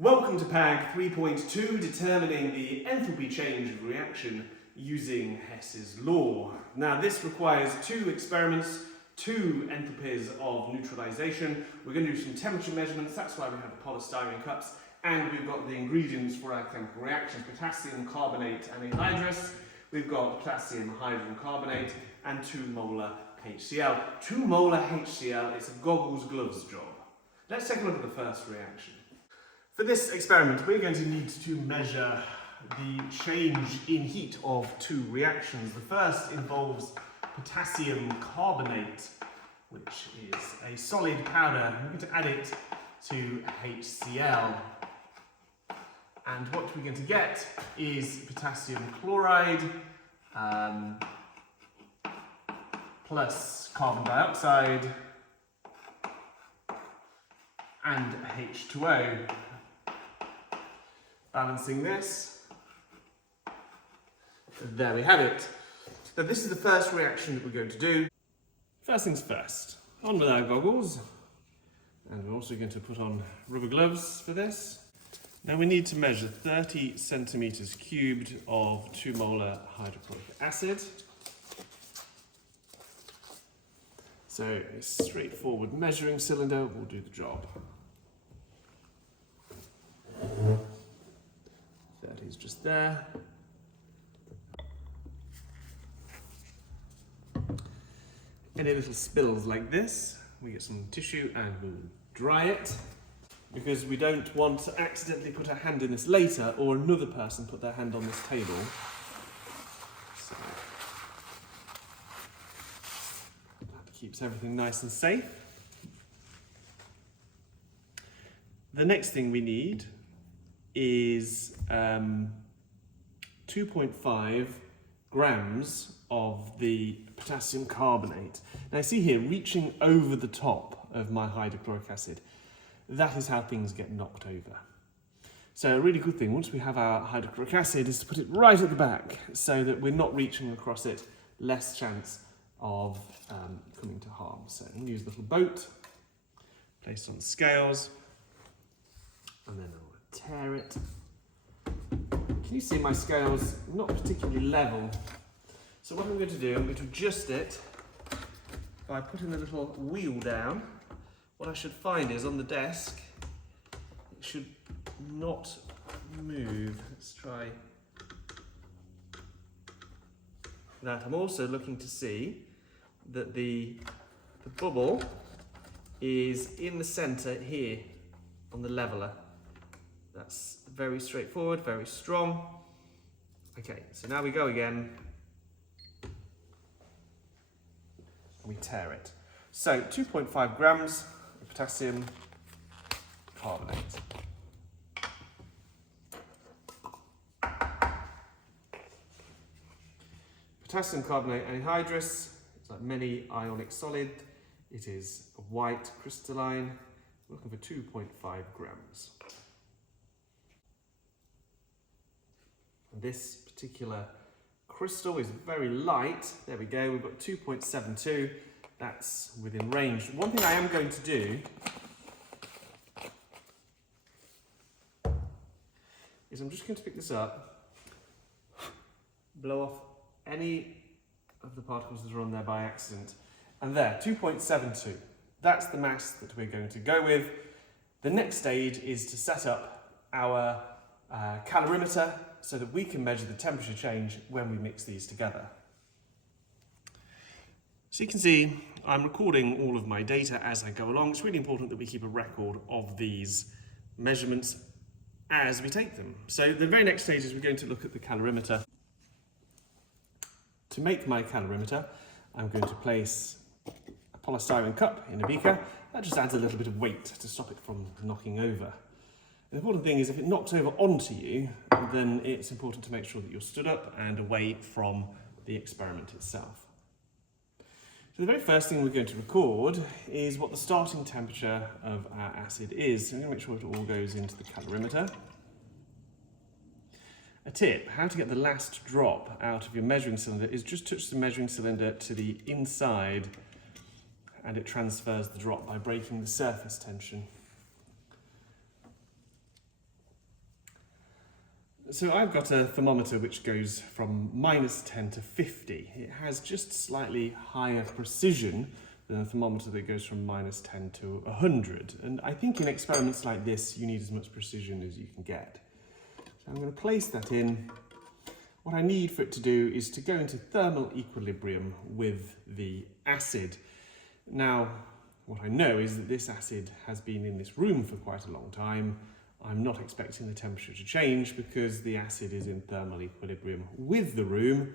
Welcome to PAG 3.2, determining the enthalpy change of reaction using Hess's law. Now this requires two experiments, two enthalpies of neutralization. We're going to do some temperature measurements, that's why we have the polystyrene cups, and we've got the ingredients for our chemical reactions, potassium carbonate and anhydrous. We've got potassium hydrogen carbonate and 2 molar HCl. 2 molar HCl, it's a goggles gloves job. Let's take a look at the first reaction. For this experiment, we're going to need to measure the change in heat of two reactions. The first involves potassium carbonate, which is a solid powder. We're going to add it to HCl. And what we're going to get is potassium chloride plus carbon dioxide and H2O. Balancing this, there we have it. So this is the first reaction that we're going to do. First things first, on with our goggles, and we're also going to put on rubber gloves for this. Now we need to measure 30 centimeters cubed of 2 molar hydrochloric acid. So a straightforward measuring cylinder will do the job. 30 is just there. Any little spills like this, we get some tissue and we'll dry it, because we don't want to accidentally put our hand in this later or another person put their hand on this table. So that keeps everything nice and safe. The next thing we need is 2.5 grams of the potassium carbonate. Now I see here, reaching over the top of my hydrochloric acid, that is how things get knocked over. So a really good thing, once we have our hydrochloric acid, is to put it right at the back so that we're not reaching across it, less chance of coming to harm. So I'm going to use a little boat, placed on the scales, and then I'll tear it. Can you see my scales not particularly level? So what I'm going to do, I'm going to adjust it by putting the little wheel down. What I should find is on the desk, it should not move. Let's try that. I'm also looking to see that the bubble is in the centre here on the leveller. That's very straightforward, very strong. Okay, so now we go again. We tear it. So 2.5 grams of potassium carbonate. Potassium carbonate anhydrous, it's like many ionic solid. It is a white crystalline. We're looking for 2.5 grams. This particular crystal is very light. There we go, we've got 2.72. That's within range. One thing I am going to do is I'm just going to pick this up, blow off any of the particles that are on there by accident, and there, 2.72. That's the mass that we're going to go with. The next stage is to set up our calorimeter so that we can measure the temperature change when we mix these together. So you can see I'm recording all of my data as I go along. It's really important that we keep a record of these measurements as we take them. So the very next stage is we're going to look at the calorimeter. To make my calorimeter, I'm going to place a polystyrene cup in a beaker. That just adds a little bit of weight to stop it from knocking over. The important thing is if it knocks over onto you, then it's important to make sure that you're stood up and away from the experiment itself. So the very first thing we're going to record is what the starting temperature of our acid is. So we're going to make sure it all goes into the calorimeter. A tip, how to get the last drop out of your measuring cylinder is just touch the measuring cylinder to the inside and it transfers the drop by breaking the surface tension. So I've got a thermometer which goes from -10 to 50. It has just slightly higher precision than a thermometer that goes from -10 to 100. And I think in experiments like this, you need as much precision as you can get. So I'm going to place that in. What I need for it to do is to go into thermal equilibrium with the acid. Now, what I know is that this acid has been in this room for quite a long time. I'm not expecting the temperature to change because the acid is in thermal equilibrium with the room.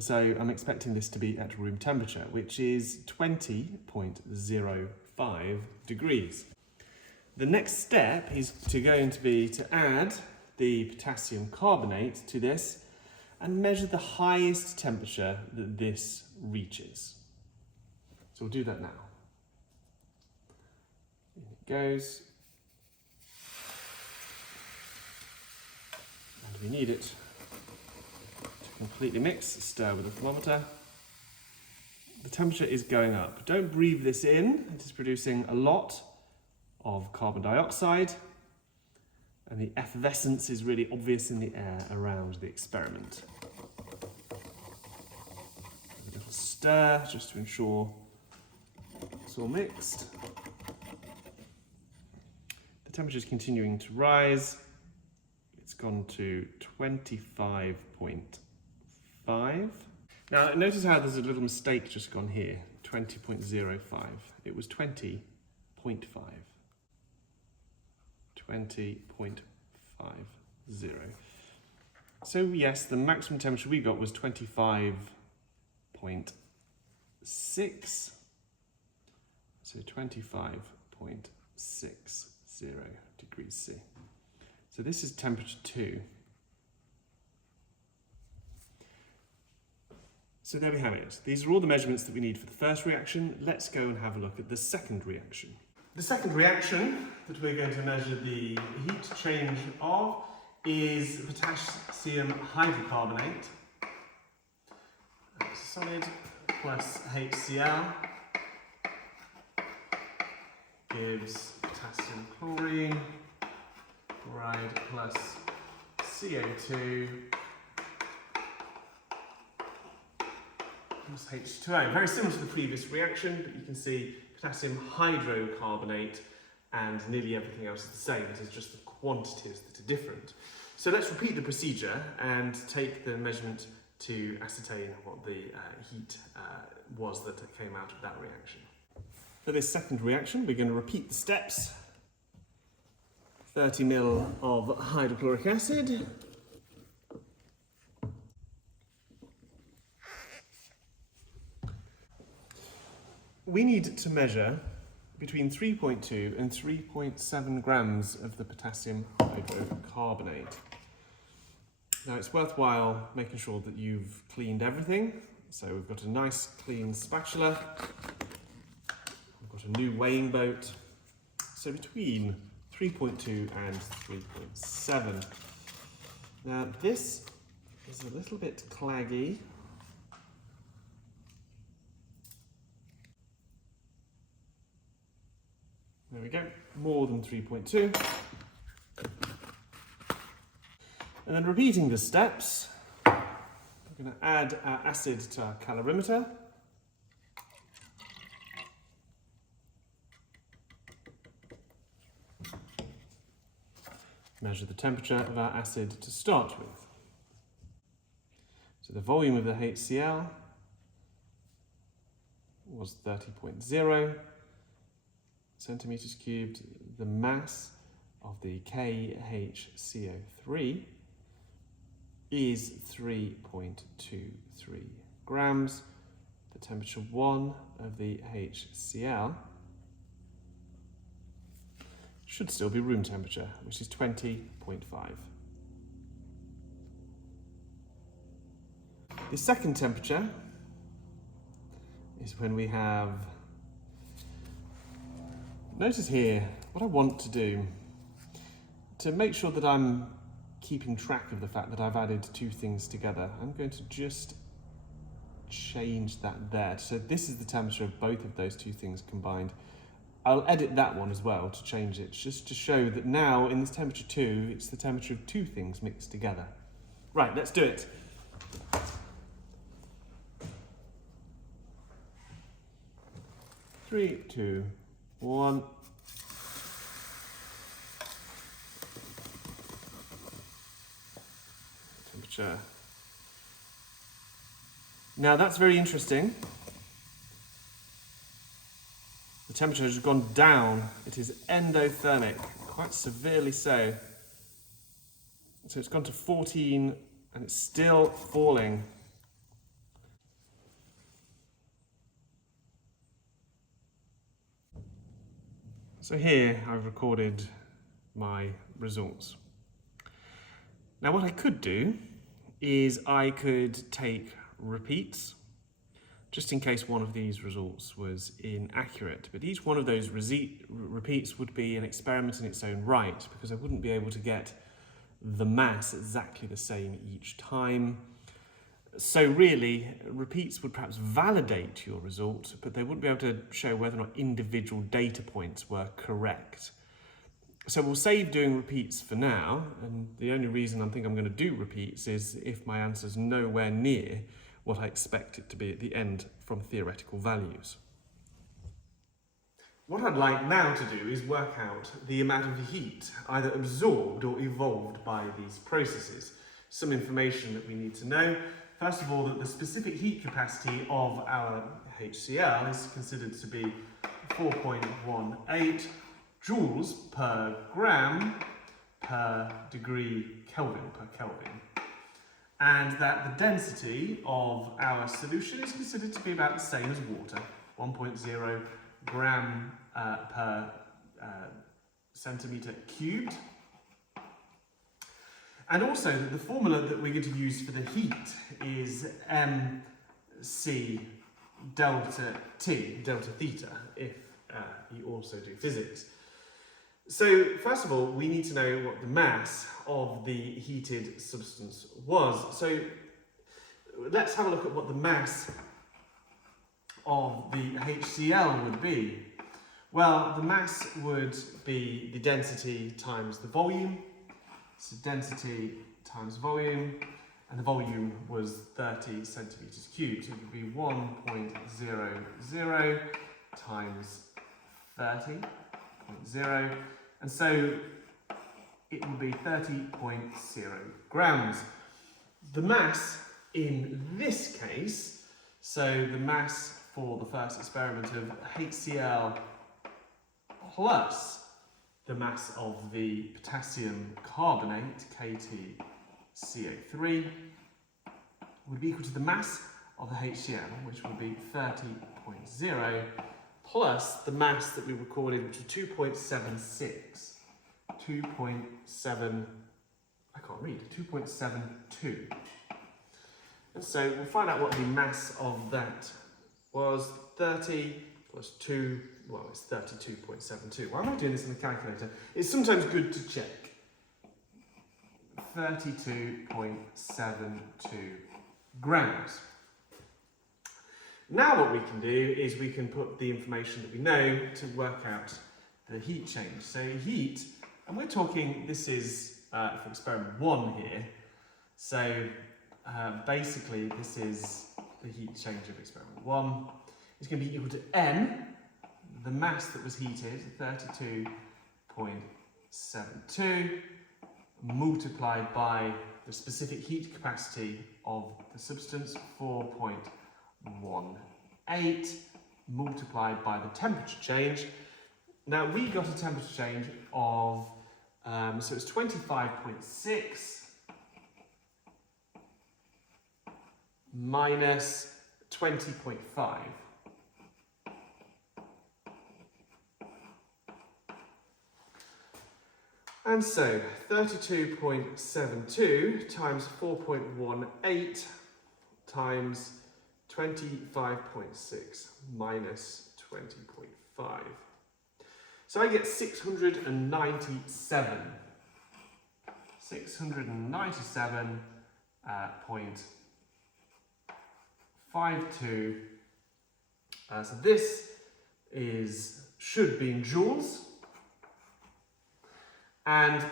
So I'm expecting this to be at room temperature, which is 20.05 degrees. The next step is going to be to add the potassium carbonate to this and measure the highest temperature that this reaches. So we'll do that now. In it goes. And we need it to completely mix, stir with the thermometer. The temperature is going up. Don't breathe this in, it is producing a lot of carbon dioxide, and the effervescence is really obvious in the air around the experiment. A little stir just to ensure it's all mixed. The temperature is continuing to rise. It's gone to 25.5. Now notice how there's a little mistake just gone here, 20.05. It was 20.5. 20.50. So yes, the maximum temperature we got was 25.6. So 25.60 degrees C. So this is temperature 2. So there we have it. These are all the measurements that we need for the first reaction. Let's go and have a look at the second reaction. The second reaction that we're going to measure the heat change of is potassium hydrocarbonate. Solid plus HCl gives potassium chlorine. Chloride plus CO2 plus H2O. Very similar to the previous reaction, but you can see potassium hydrocarbonate and nearly everything else is the same. It is just the quantities that are different. So let's repeat the procedure and take the measurement to ascertain what the heat was that came out of that reaction. For this second reaction, we're going to repeat the steps. 30 ml of hydrochloric acid. We need to measure between 3.2 and 3.7 grams of the potassium hydrocarbonate. Now it's worthwhile making sure that you've cleaned everything. So we've got a nice clean spatula. We've got a new weighing boat. So between 3.2 and 3.7. Now this is a little bit claggy. There we go, more than 3.2. And then repeating the steps, we're going to add our acid to our calorimeter. Measure the temperature of our acid to start with. So the volume of the HCl was 30.0 centimeters cubed. The mass of the KHCO3 is 3.23 grams. The temperature 1 of the HCl should still be room temperature, which is 20.5. The second temperature is when we have, notice here, what I want to do, to make sure that I'm keeping track of the fact that I've added two things together, I'm going to just change that there. So this is the temperature of both of those two things combined. I'll edit that one as well to change it, just to show that now in this temperature 2, it's the temperature of two things mixed together. Right, let's do it. Three, two, one. Temperature. Now that's very interesting. The temperature has gone down. It is endothermic, quite severely so. So it's gone to 14 and it's still falling. So here I've recorded my results. Now what I could do is I could take repeats, just in case one of these results was inaccurate. But each one of those repeats would be an experiment in its own right, because I wouldn't be able to get the mass exactly the same each time. So really, repeats would perhaps validate your result, but they wouldn't be able to show whether or not individual data points were correct. So we'll save doing repeats for now, and the only reason I think I'm going to do repeats is if my answer's nowhere near what I expect it to be at the end from theoretical values. What I'd like now to do is work out the amount of heat either absorbed or evolved by these processes. Some information that we need to know. First of all, that the specific heat capacity of our HCl is considered to be 4.18 joules per gram per degree Kelvin, per Kelvin. And that the density of our solution is considered to be about the same as water, 1.0 gram per centimetre cubed. And also that the formula that we're going to use for the heat is mc delta t, delta theta, if you also do physics. So first of all, we need to know what the mass of the heated substance was. So let's have a look at what the mass of the HCl would be. Well, the mass would be the density times the volume. So density times volume, and the volume was 30 centimetres cubed. So it would be 1.00 times 30.0. And so it will be 30.0 grams. The mass in this case, so the mass for the first experiment of HCl plus the mass of the potassium carbonate, KtCO3, would be equal to the mass of the HCl, which would be 30.0, plus the mass that we recorded, which was 2.76. 2.72. And so we'll find out what the mass of that was. 30 plus 2, well, it's 32.72. Why am I doing this in the calculator? It's sometimes good to check. 32.72 grams. Now what we can do is we can put the information that we know to work out the heat change. So heat, and we're talking, this is for experiment 1 here. So basically this is the heat change of experiment 1. It's going to be equal to N, the mass that was heated, 32.72, multiplied by the specific heat capacity of the substance, 4.18, multiplied by the temperature change. Now we got a temperature change of, so it's 25.6 minus 20.5. And so 32.72 times 4.18 times 25.6 minus 20.5. So I get 697. 697.52. So this is should be in joules. And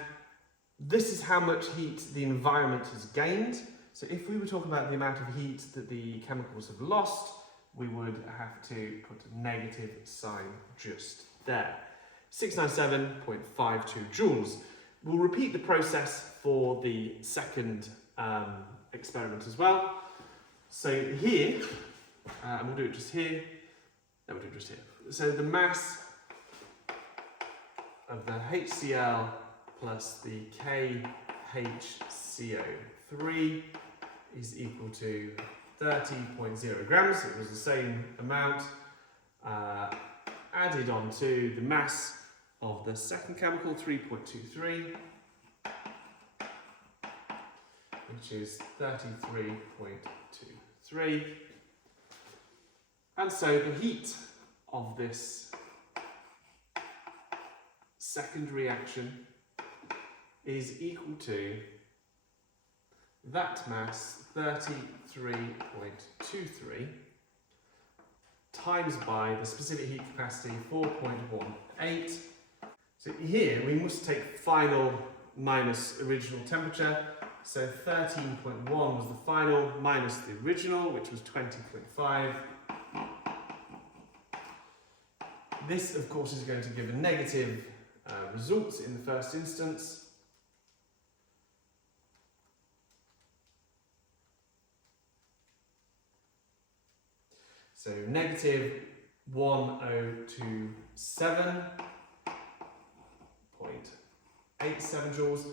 this is how much heat the environment has gained. So if we were talking about the amount of heat that the chemicals have lost, we would have to put a negative sign just there. 697.52 joules. We'll repeat the process for the second experiment as well. So here, and we'll do it just here, no, we'll do it just here. So the mass of the HCl plus the KHCO3 is equal to 30.0 grams. It was the same amount added on to the mass of the second chemical, 3.23, which is 33.23. And so the heat of this second reaction is equal to that mass, 33.23, times by the specific heat capacity, 4.18. So here we must take final minus original temperature. So 13.1 was the final minus the original, which was 20.5. This, of course, is going to give a negative result in the first instance. So negative 1027.87 joules.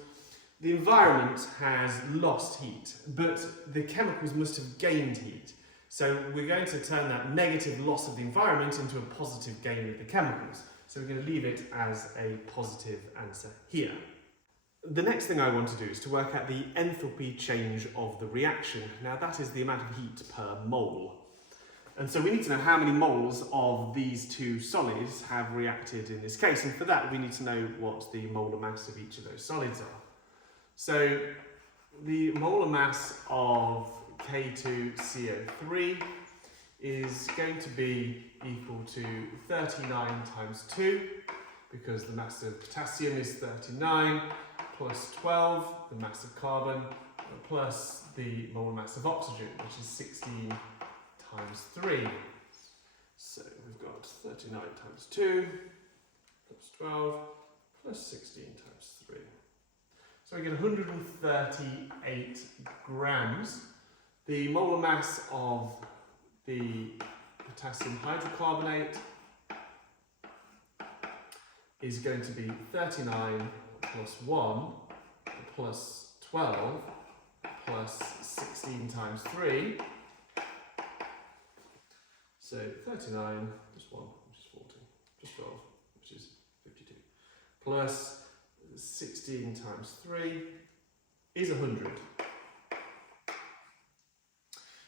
The environment has lost heat, but the chemicals must have gained heat. So we're going to turn that negative loss of the environment into a positive gain of the chemicals. So we're going to leave it as a positive answer here. The next thing I want to do is to work out the enthalpy change of the reaction. Now that is the amount of heat per mole. And so we need to know how many moles of these two solids have reacted in this case. And for that, we need to know what the molar mass of each of those solids are. So the molar mass of K2CO3 is going to be equal to 39 times 2, because the mass of potassium is 39, plus 12, the mass of carbon, plus the molar mass of oxygen, which is 16 times 3. So we've got 39 times 2, plus 12, plus 16 times 3. So we get 138 grams. The molar mass of the potassium hydrocarbonate is going to be 39 plus 1 plus 12 plus 16 times 3. So 39 plus 1, which is 40, plus 12, which is 52, plus 16 times 3 is 100.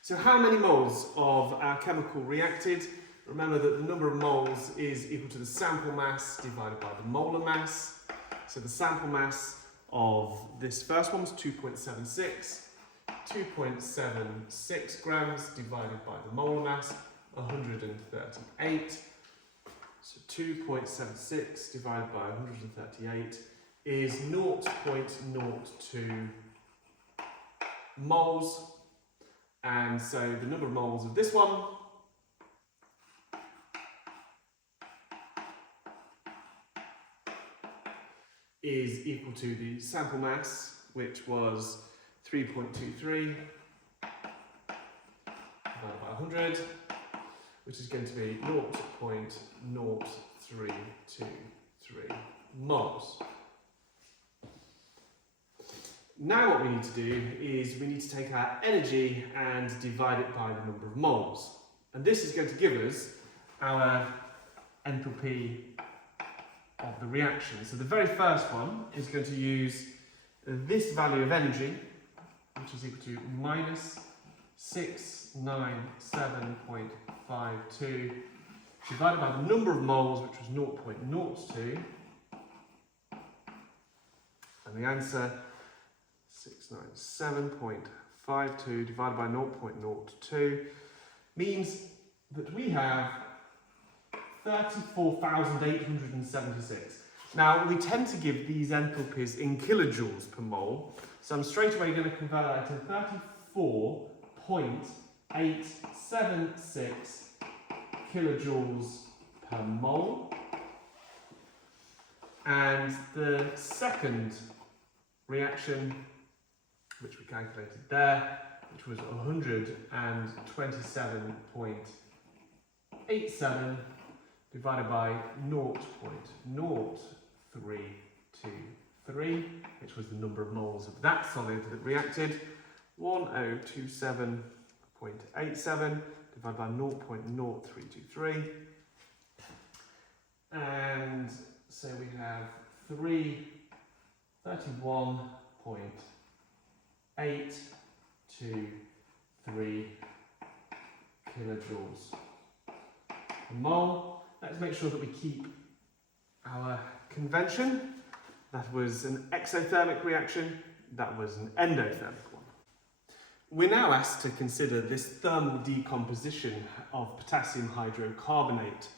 So how many moles of our chemical reacted? Remember that the number of moles is equal to the sample mass divided by the molar mass. So the sample mass of this first one was 2.76. 2.76 grams divided by the molar mass, 138. So 2.76 divided by 138 is 0.02 moles. And so the number of moles of this one is equal to the sample mass, which was 3.23 divided by 100, which is going to be 0.0323 moles. Now what we need to do is we need to take our energy and divide it by the number of moles. And this is going to give us our enthalpy of the reaction. So the very first one is going to use this value of energy, which is equal to minus 697.52 divided by the number of moles, which was 0.02. And the answer 697.52 divided by 0.02 means that we have 34,876. Now, we tend to give these enthalpies in kilojoules per mole, so I'm straight away going to convert that to 34.876 kilojoules per mole. And the second reaction, which we calculated there, which was 127.87 divided by 0.0323, which was the number of moles of that solid that reacted. 1027.87 divided by 0.0323. And so we have 31.823 kilojoules per mole. Let's make sure that we keep our convention. That was an exothermic reaction, that was an endothermic one. We're now asked to consider this thermal decomposition of potassium hydrocarbonate,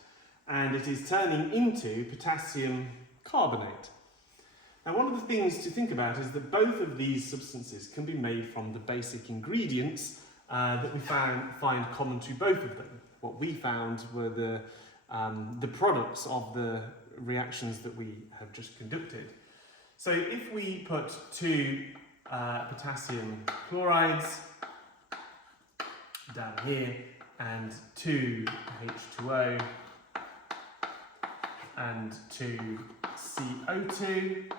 and it is turning into potassium carbonate. Now, one of the things to think about is that both of these substances can be made from the basic ingredients that we find common to both of them. What we found were the products of the reactions that we have just conducted. So if we put two potassium chlorides down here and two H2O and two CO2,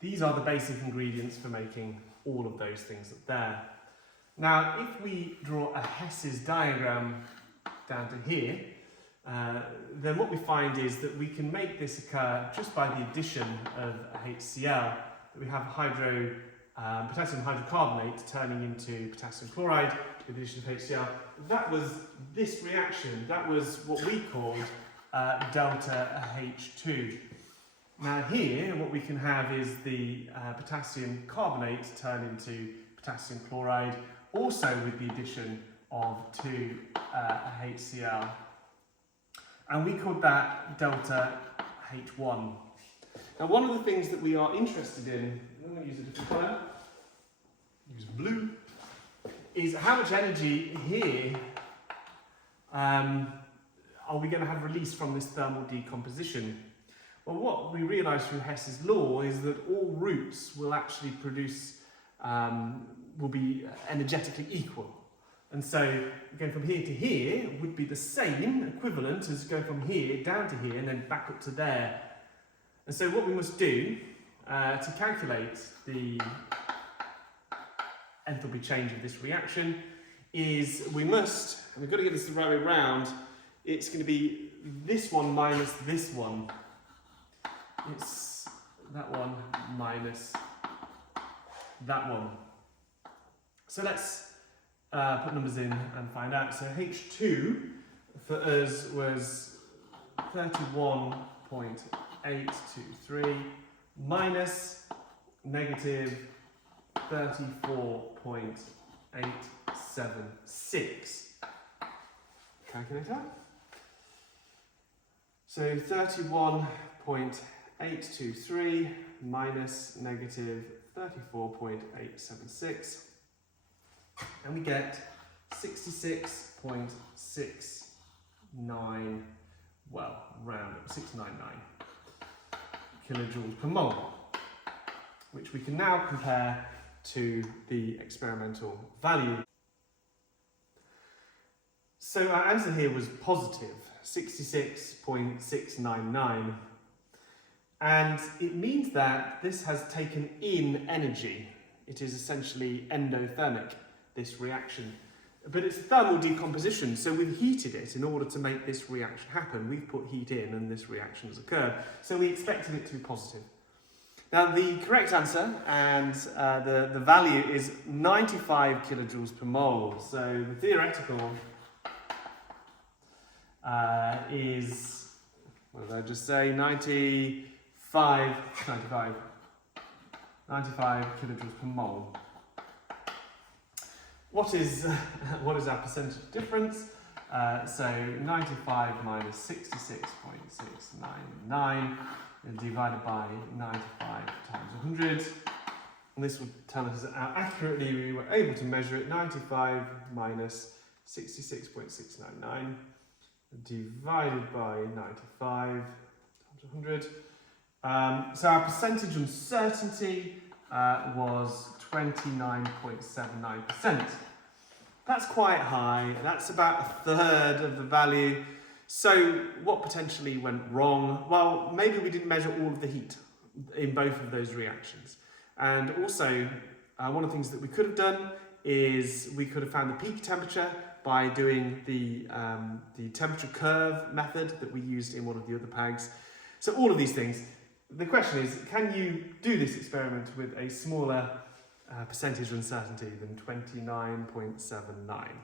these are the basic ingredients for making all of those things up there. Now, if we draw a Hess's diagram down to here, then what we find is that we can make this occur just by the addition of HCl. That we have potassium hydrocarbonate turning into potassium chloride with the addition of HCl. That was this reaction. That was what we called delta H2. Now here, what we can have is the potassium carbonate turn into potassium chloride, also with the addition of two HCl. And we called that delta H1. Now, one of the things that we are interested in, I'm going to use a different colour, use blue, is how much energy here are we going to have released from this thermal decomposition? Well, what we realise through Hess's law is that all routes will actually produce, will be energetically equal. And so going from here to here would be the same equivalent as going from here down to here and then back up to there. And so what we must do to calculate the enthalpy change of this reaction is we've got to get this the right way round, it's going to be this one minus this one. It's that one minus that one. So let's put numbers in and find out. So H2 for us was 31.823 minus negative 34.876. Calculator. So 31.823 minus negative 34.876. And we get 66.69, well, round up, 699 kilojoules per mole, which we can now compare to the experimental value. So our answer here was positive, 66.699. And it means that this has taken in energy. It is essentially endothermic, this reaction. But it's thermal decomposition, so we've heated it in order to make this reaction happen. We've put heat in and this reaction has occurred. So we expected it to be positive. Now the correct answer and the value is 95 kilojoules per mole. So the theoretical is, what did I just say, 95 kilojoules per mole. What is our percentage difference? So 95 minus 66.699 divided by 95 times 100. And this would tell us how accurately we were able to measure it. 95 minus 66.699 divided by 95 times 100. So our percentage uncertainty was 29.79%. That's quite high. That's about a third of the value. So what potentially went wrong? Well, maybe we didn't measure all of the heat in both of those reactions. And also, one of the things that we could have done is we could have found the peak temperature by doing the temperature curve method that we used in one of the other PAGs. So all of these things. The question is, can you do this experiment with a smaller percentage uncertainty than 29.79?